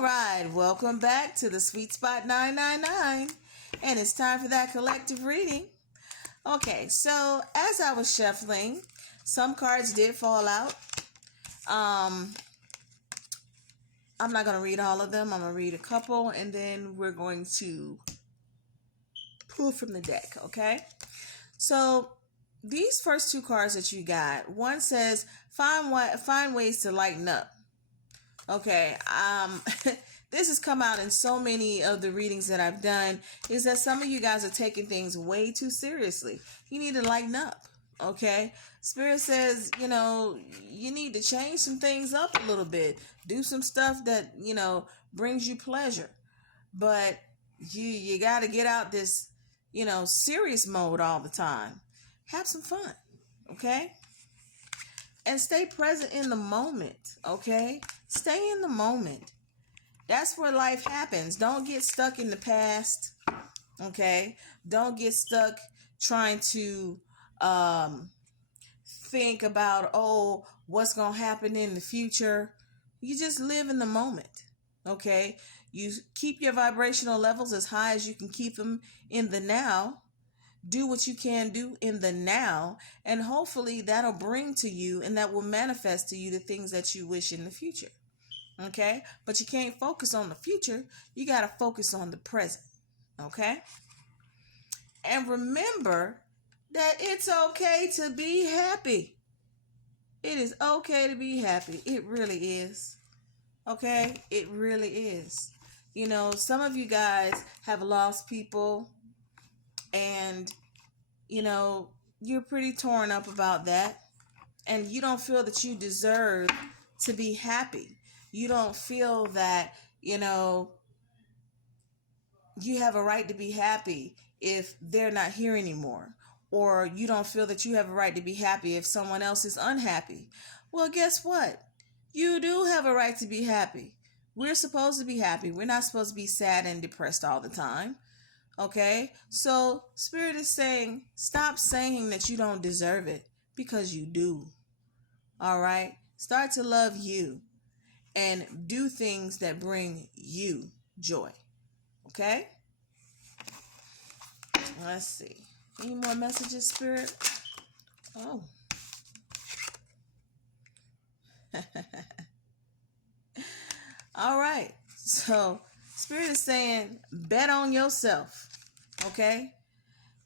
right, welcome back to the Sweet Spot 999, and it's time for that collective reading. Okay, so as I was shuffling, some cards did fall out. I'm not going to read all of them. I'm going to read a couple, and then we're going to pull from the deck, okay? So these first two cards that you got, one says, find ways to lighten up. Okay, this has come out in so many of the readings that I've done, is that some of you guys are taking things way too seriously. You need to lighten up, okay? Spirit says, you need to change some things up a little bit. Do some stuff that, brings you pleasure. But you got to get out this, serious mode all the time. Have some fun, okay? And stay present in the moment, okay? Stay in the moment. That's where life happens. Don't get stuck in the past, okay? Don't get stuck trying to think about, what's going to happen in the future. You just live in the moment, okay? You keep your vibrational levels as high as you can keep them in the now. Do what you can do in the now, and hopefully that'll bring to you and that will manifest to you the things that you wish in the future. Okay? But you can't focus on the future. You got to focus on the present. Okay? And remember that it's okay to be happy. It is okay to be happy. It really is. Okay? It really is. Some of you guys have lost people, and you're pretty torn up about that, and you don't feel that you deserve to be happy. You don't feel that you have a right to be happy if they're not here anymore, or you don't feel that you have a right to be happy if someone else is unhappy. Well, guess what? You do have a right to be happy. We're supposed to be happy. We're not supposed to be sad and depressed all the time. Okay, so Spirit is saying, stop saying that you don't deserve it, because you do. All right, start to love you and do things that bring you joy. Okay, let's see. Any more messages, Spirit? Oh. All right, so Spirit is saying, bet on yourself. Okay?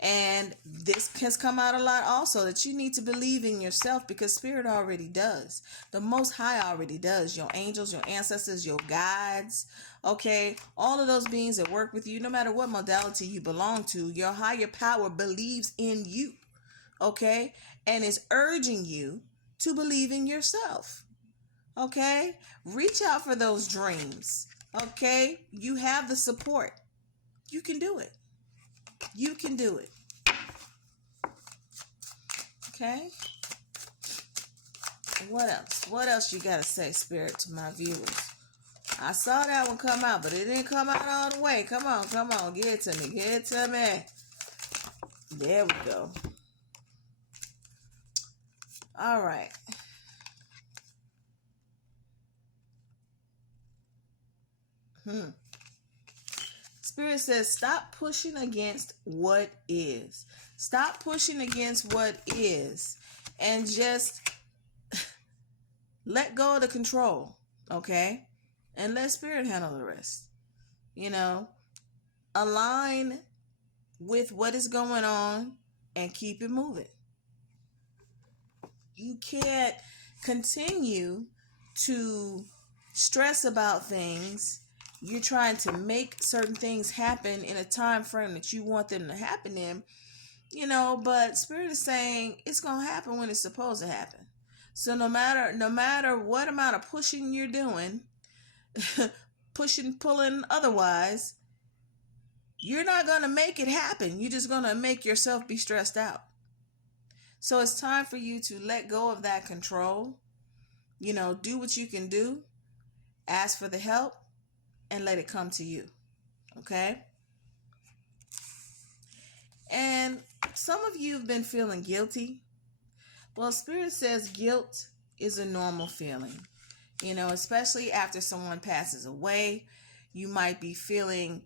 And this has come out a lot also, that you need to believe in yourself, because Spirit already does. The Most High already does. Your angels, your ancestors, your guides, okay? All of those beings that work with you, no matter what modality you belong to, your higher power believes in you, okay? And is urging you to believe in yourself, okay? Reach out for those dreams, okay? You have the support. You can do it. You can do it. Okay? What else? What else you got to say, Spirit, to my viewers? I saw that one come out, but it didn't come out all the way. Come on. Give it to me. Give it to me. There we go. All right. Spirit says, stop pushing against what is. Stop pushing against what is, and just let go of the control, okay? And let Spirit handle the rest. Align with what is going on and keep it moving. You can't continue to stress about things. You're trying to make certain things happen in a time frame that you want them to happen in, but Spirit is saying it's going to happen when it's supposed to happen. So no matter what amount of pushing you're doing, pulling otherwise, you're not going to make it happen. You're just going to make yourself be stressed out. So it's time for you to let go of that control. Do what you can do. Ask for the help and let it come to you. Okay? And some of you have been feeling guilty. Well, Spirit says guilt is a normal feeling. Especially after someone passes away. You might be feeling,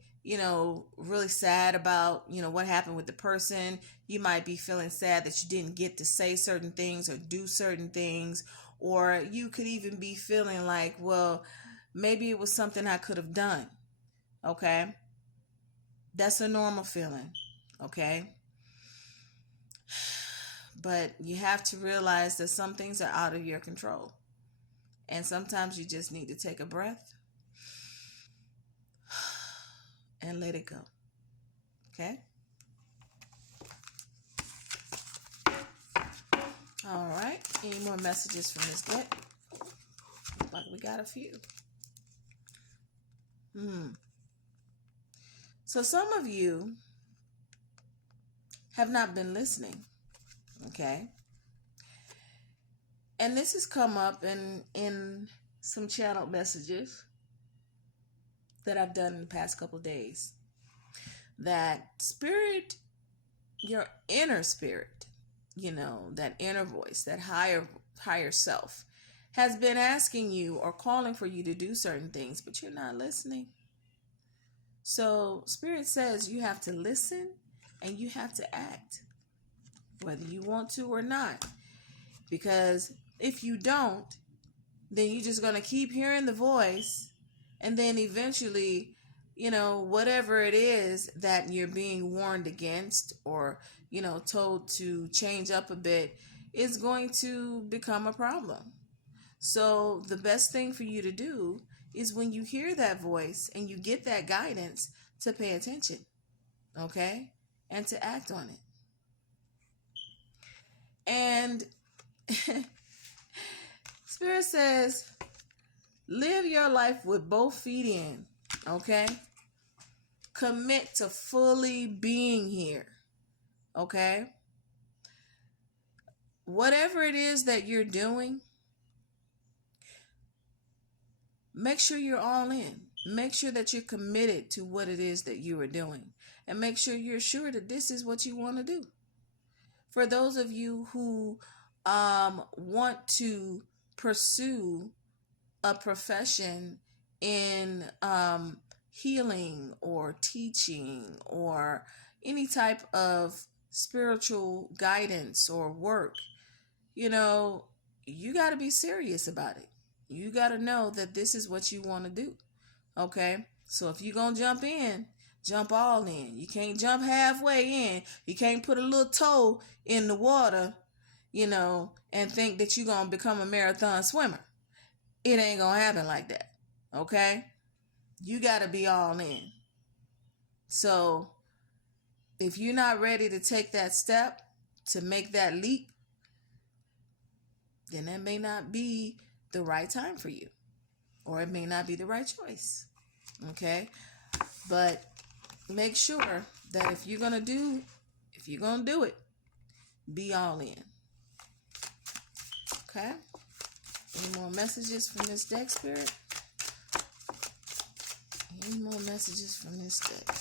really sad about, what happened with the person. You might be feeling sad that you didn't get to say certain things or do certain things. Or you could even be feeling like, well, maybe it was something I could have done. Okay? That's a normal feeling. Okay? But you have to realize that some things are out of your control. And sometimes you just need to take a breath and let it go. Okay? All right. Any more messages from this deck? Looks like we got a few. So some of you have not been listening. Okay? And this has come up in some channeled messages that I've done in the past couple of days. That spirit, your inner spirit, that inner voice, that higher self, has been asking you or calling for you to do certain things, but you're not listening. So Spirit says you have to listen and you have to act, whether you want to or not. Because if you don't, then you're just going to keep hearing the voice, and then eventually, whatever it is that you're being warned against or, told to change up a bit is going to become a problem. So the best thing for you to do is when you hear that voice and you get that guidance, to pay attention, okay? And to act on it. And Spirit says, live your life with both feet in, okay? Commit to fully being here, okay? Whatever it is that you're doing, make sure you're all in. Make sure that you're committed to what it is that you are doing. And make sure you're sure that this is what you want to do. For those of you who want to pursue a profession in healing or teaching or any type of spiritual guidance or work, you got to be serious about it. You got to know that this is what you want to do. Okay? So if you're going to jump in, jump all in. You can't jump halfway in. You can't put a little toe in the water, and think that you're going to become a marathon swimmer. It ain't going to happen like that. Okay? You got to be all in. So if you're not ready to take that step, to make that leap, then that may not be the right time for you. Or it may not be the right choice. Okay? But make sure that if you're going to do it, be all in. Okay? Any more messages from this deck, Spirit? Any more messages from this deck?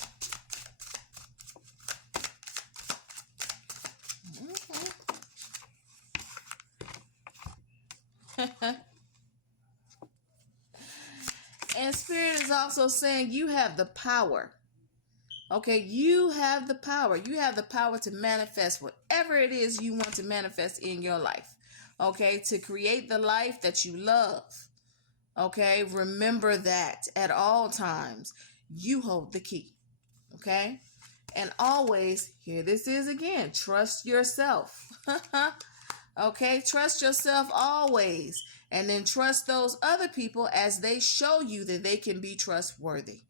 Okay. And Spirit is also saying you have the power. Okay, you have the power. You have the power to manifest whatever it is you want to manifest in your life. Okay, to create the life that you love. Okay, remember that at all times. You hold the key. Okay, and always, here this is again, trust yourself. Okay, trust yourself always. And then trust those other people as they show you that they can be trustworthy.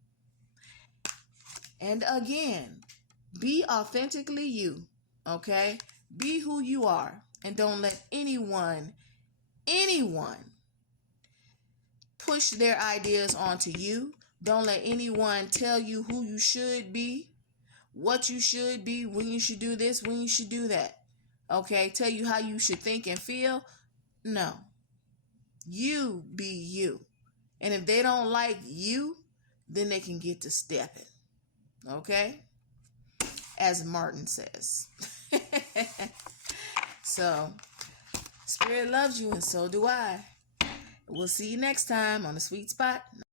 And again, be authentically you, okay? Be who you are. And don't let anyone push their ideas onto you. Don't let anyone tell you who you should be, what you should be, when you should do this, when you should do that. Okay? Tell you how you should think and feel. No. You be you. And if they don't like you, then they can get to stepping. Okay? As Martin says. So, Spirit loves you and so do I. We'll see you next time on the Sweet Spot.